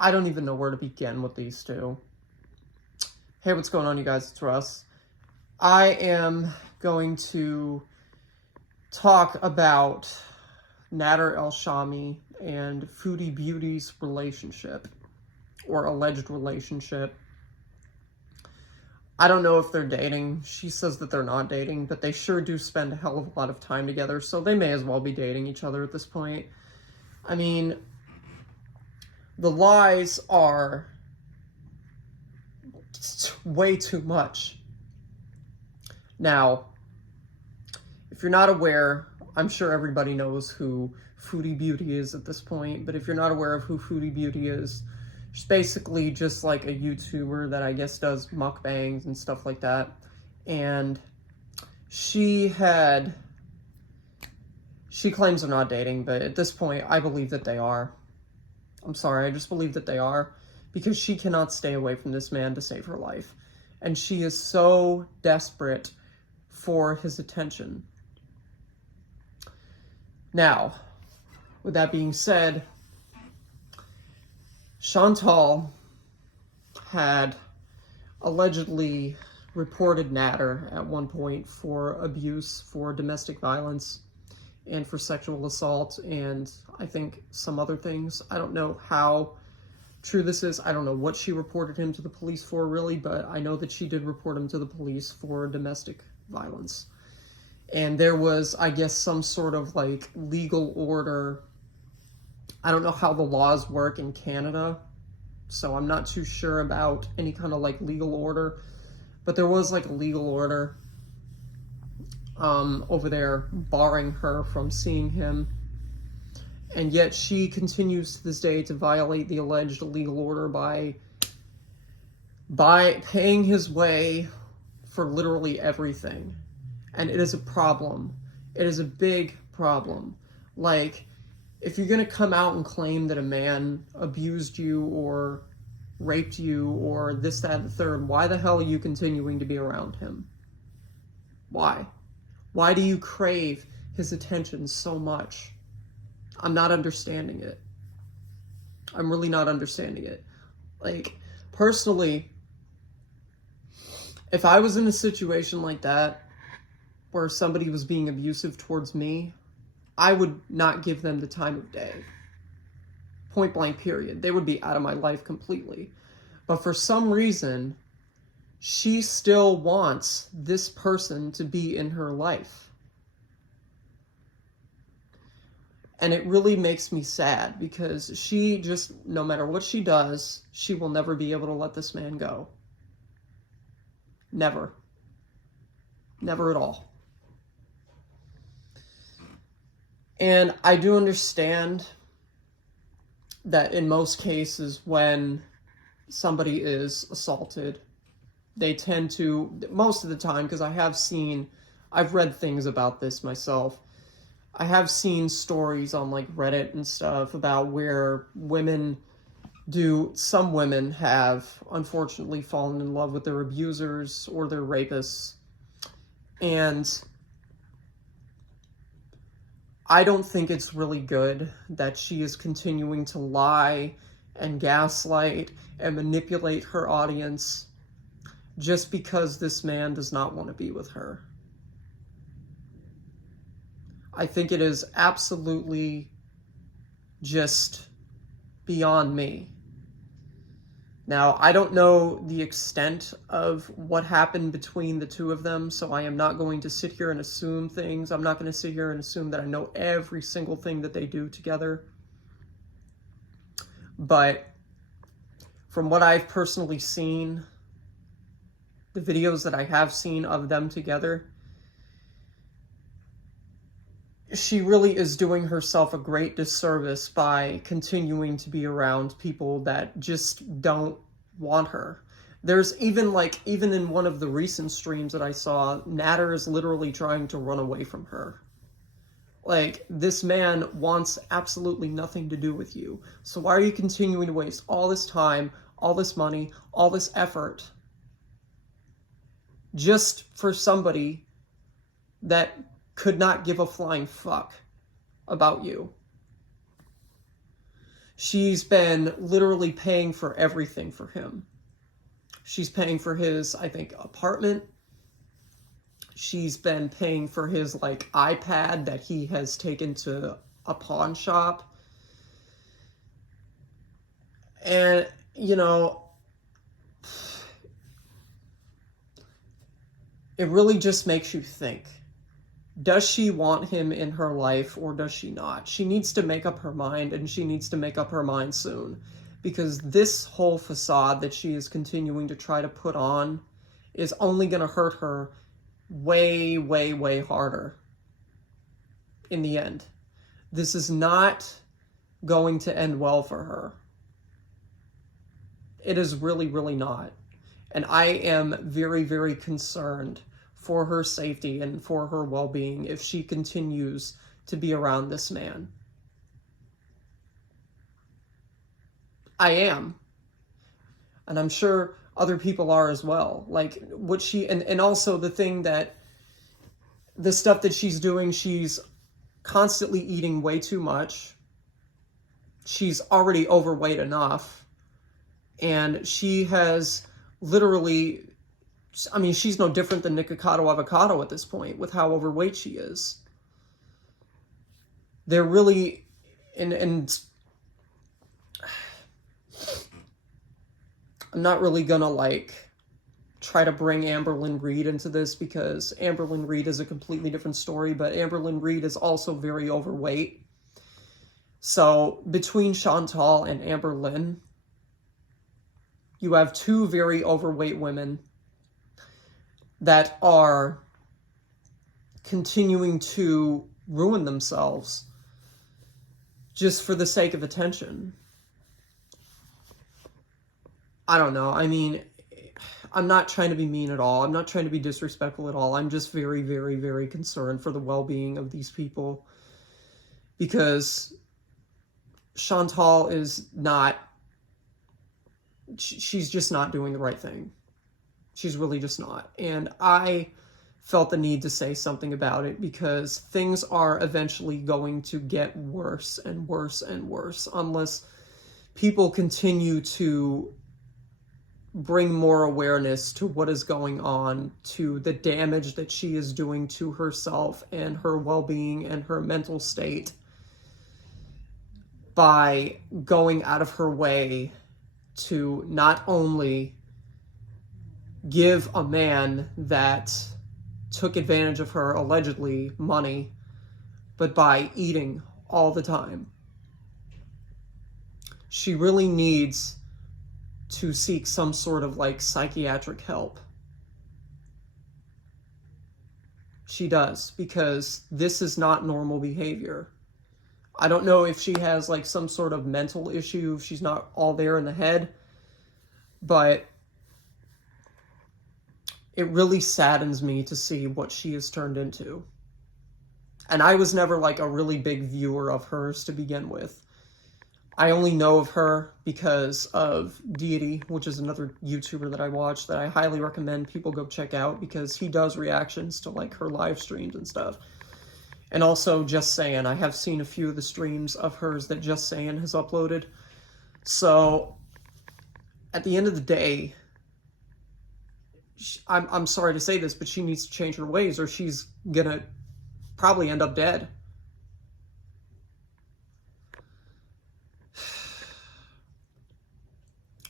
I don't even know where to begin with these two. Hey, what's going on, you guys? It's Russ. I am going to talk about Nader Elshamy and Foodie Beauty's relationship, or alleged relationship. I don't know if they're dating. She says that they're not dating, but they sure do spend a hell of a lot of time together, so they may as well be dating each other at this point. I mean, the lies are way too much. Now, if you're not aware, I'm sure everybody knows who Foodie Beauty is at this point, but if you're not aware of who Foodie Beauty is, she's basically just like a YouTuber that I guess does mukbangs and stuff like that. And she claims they're not dating, but at this point, I believe that they are. I'm sorry, I just believe that they are, because she cannot stay away from this man to save her life. And she is so desperate for his attention. Now, with that being said, Chantal had allegedly reported Nader at one point for abuse, for domestic violence, and for sexual assault, and I think some other things. I don't know how true this is. I don't know what she reported him to the police for, really, but I know that she did report him to the police for domestic violence. And there was, I guess, some sort of, like, legal order. I don't know how the laws work in Canada, so I'm not too sure about any kind of, like, legal order. But there was, like, a legal order over there barring her from seeing him. And yet she continues to this day to violate the alleged legal order by paying his way for literally everything. And it is a problem. It is a big problem. Like, if you're going to come out and claim that a man abused you or raped you or this, that, and the third, why the hell are you continuing to be around him? Why? Why do you crave his attention so much? I'm not understanding it. I'm really not understanding it. Like, personally, if I was in a situation like that, where somebody was being abusive towards me, I would not give them the time of day. Point blank, period. They would be out of my life completely. But for some reason, she still wants this person to be in her life. And it really makes me sad, because she just, no matter what she does, she will never be able to let this man go. Never. Never at all. And I do understand that in most cases when somebody is assaulted, they tend to, most of the time, because I've read things about this myself. I have seen stories on like Reddit and stuff about where some women have unfortunately fallen in love with their abusers or their rapists. And I don't think it's really good that she is continuing to lie and gaslight and manipulate her audience just because this man does not want to be with her. I think it is absolutely just beyond me. Now, I don't know the extent of what happened between the two of them, so I am not going to sit here and assume things. I'm not going to sit here and assume that I know every single thing that they do together. But from what I've personally seen, the videos that I have seen of them together, she really is doing herself a great disservice by continuing to be around people that just don't want her. There's even in one of the recent streams that I saw, Nader is literally trying to run away from her. Like, this man wants absolutely nothing to do with you. So why are you continuing to waste all this time, all this money, all this effort just for somebody that could not give a flying fuck about you? She's been literally paying for everything for him. She's paying for his, I think, apartment. She's been paying for his, like, iPad that he has taken to a pawn shop. And, you know, it really just makes you think. Does she want him in her life or does she not? She needs to make up her mind, and she needs to make up her mind soon. Because this whole facade that she is continuing to try to put on is only going to hurt her way, way, way harder in the end. This is not going to end well for her. It is really, really not. And I am very, very concerned for her safety and for her well-being if she continues to be around this man. I am. And I'm sure other people are as well. Like, what she, and also the thing that, the stuff that she's doing, she's constantly eating way too much. She's already overweight enough. And she has literally, I mean, she's no different than Nikocado Avocado at this point with how overweight she is. They're really, and I'm not really gonna, like, try to bring Amberlynn Reid into this because Amberlynn Reid is a completely different story, but Amberlynn Reid is also very overweight. So between Chantal and Amberlynn, you have two very overweight women that are continuing to ruin themselves just for the sake of attention. I don't know. I mean, I'm not trying to be mean at all. I'm not trying to be disrespectful at all. I'm just very, very, very concerned for the well-being of these people. Because Chantal is not, she's just not doing the right thing. She's really just not. And I felt the need to say something about it because things are eventually going to get worse and worse and worse unless people continue to bring more awareness to what is going on, to the damage that she is doing to herself and her well-being and her mental state by going out of her way to not only give a man that took advantage of her, allegedly, money, but by eating all the time. She really needs to seek some sort of, like, psychiatric help. She does, because this is not normal behavior. I don't know if she has, like, some sort of mental issue, if she's not all there in the head, but it really saddens me to see what she has turned into. And I was never, like, a really big viewer of hers to begin with. I only know of her because of Deity, which is another YouTuber that I watch that I highly recommend people go check out because he does reactions to, like, her live streams and stuff. And also Just Saying. I have seen a few of the streams of hers that Just Saying has uploaded. So, at the end of the day, I'm sorry to say this, but she needs to change her ways or she's gonna probably end up dead.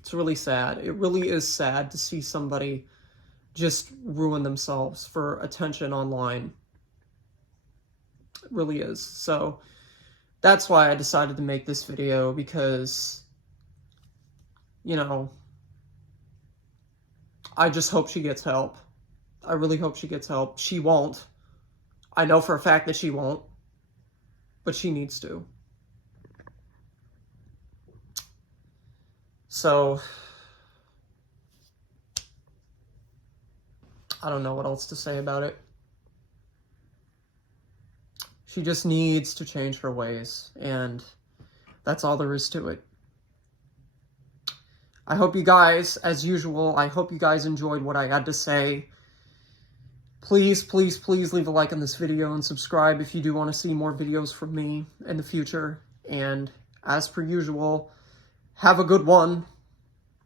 It's really sad. It really is sad to see somebody just ruin themselves for attention online. It really is. So that's why I decided to make this video because, you know, I just hope she gets help. I really hope she gets help. She won't. I know for a fact that she won't, but she needs to. So, I don't know what else to say about it. She just needs to change her ways, and that's all there is to it. I hope you guys, as usual, I hope you guys enjoyed what I had to say. Please, please, please leave a like on this video and subscribe if you do want to see more videos from me in the future. And as per usual, have a good one.